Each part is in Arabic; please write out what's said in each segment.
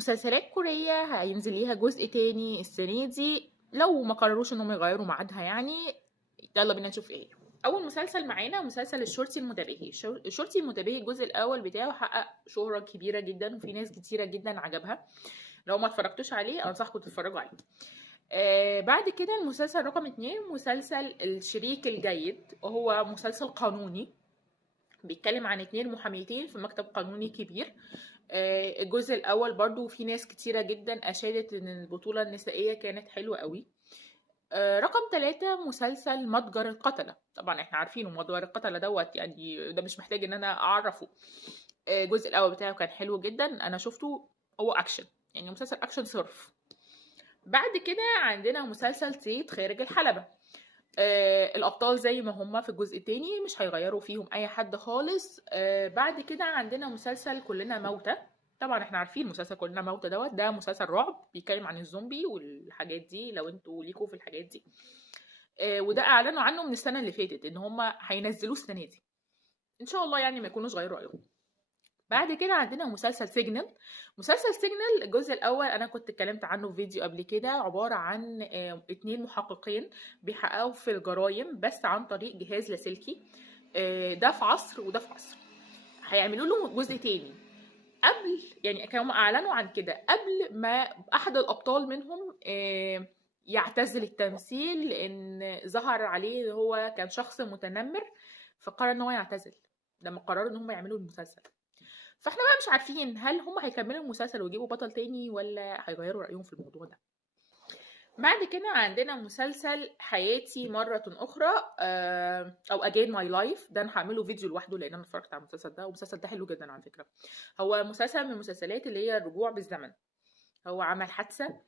مسلسلات كورية هينزل ليها جزء تاني السنة دي، لو ما قرروش انهم يغيروا ميعادها يعني. يلا بينا نشوف ايه. اول مسلسل معانا مسلسل الشرطي المتباهي. الشرطي المتباهي الجزء الاول بتاعه حقق شهرة كبيرة جدا، وفي ناس كتيرة جدا عجبها. لو ما اتفرجتوش عليه انصحكم تتفرجوا عليه. بعد كده المسلسل رقم 2 مسلسل الشريك الجيد، وهو مسلسل قانوني بيتكلم عن 2 محاميتين في مكتب قانوني كبير. الجزء الاول برضو في ناس كتيرة جدا اشادت ان البطولة النسائية كانت حلوة قوي. رقم 3 مسلسل متجر القتلة. طبعا احنا عارفينه متجر القتلة دوت، يعني ده مش محتاج ان انا اعرفه. الجزء الاول بتاعه كان حلو جدا، انا شفته. هو اكشن، يعني مسلسل اكشن صرف. بعد كده عندنا مسلسل سيد خارج الحلبة. الابطال زي ما هم في الجزء التاني، مش هيغيروا فيهم اي حد خالص. بعد كده عندنا مسلسل كلنا موتى. طبعا احنا عارفين مسلسل كلنا موتى دوت، ده مسلسل رعب بيتكلم عن الزومبي والحاجات دي، لو انتوا ليكوا في الحاجات دي. وده اعلنوا عنه من السنه اللي فاتت ان هم هينزلوه السنه دي، ان شاء الله يعني ما يكونوش غيروا رايهم. بعد كده عندنا مسلسل سيجنال. مسلسل سيجنال الجزء الاول انا كنت اتكلمت عنه في فيديو قبل كده، عباره عن 2 محققين بيحققوا في الجرائم بس عن طريق جهاز لاسلكي. ده في عصر وده في عصر. هيعملوا له جزء تاني. قبل يعني كانوا اعلنوا عن كده قبل ما احد الابطال منهم يعتزل التمثيل، لان ظهر عليه هو كان شخص متنمر، فقرر ان هو يعتزل لما قرروا ان هم يعملوا المسلسل. فاحنا بقى مش عارفين هل هم هيكملوا المسلسل ويجيبوا بطل تاني ولا هيغيروا رأيهم في الموضوع ده. بعد كده عندنا مسلسل حياتي مرة أخرى، أو Again My Life. ده أنا هعمله فيديو لوحده لأن أنا اتفرجت على المسلسل ده، والمسلسل ده حلو جدا على فكرة. هو مسلسل من المسلسلات اللي هي الرجوع بالزمن. هو عمل حادثة،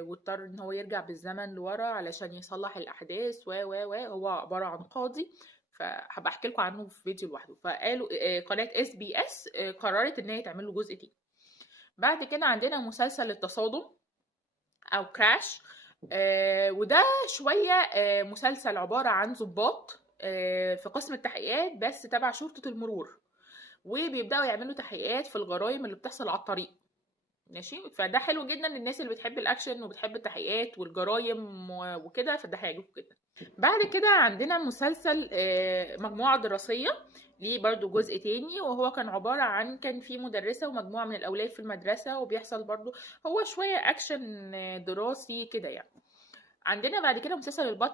واضطر ان هو يرجع بالزمن لورا علشان يصلح الاحداث و هو عباره عن قاضي. فهبقى احكي لكم عنه في فيديو لوحده. فقالوا قناه SBS قررت ان هي تعمل له جزء تاني. بعد كده عندنا مسلسل التصادم او كراش. وده شويه مسلسل عباره عن ضباط في قسم التحقيقات بس تبع شرطه المرور، وبيبداوا يعملوا تحقيقات في الجرائم اللي بتحصل على الطريق. ماشي، فده حلو جدا للناس اللي بتحب الاكشن وبتحب التحقيقات والجرايم وكده، فده هيعجبكم جدا. بعد كده عندنا مسلسل مجموعة دراسية. ليه برضو جزء تاني، وهو كان عبارة عن كان في مدرسة ومجموعة من الأولاد في المدرسة، وبيحصل برضو هو شوية أكشن دراسي كده يعني. عندنا بعد كده مسلسل البطل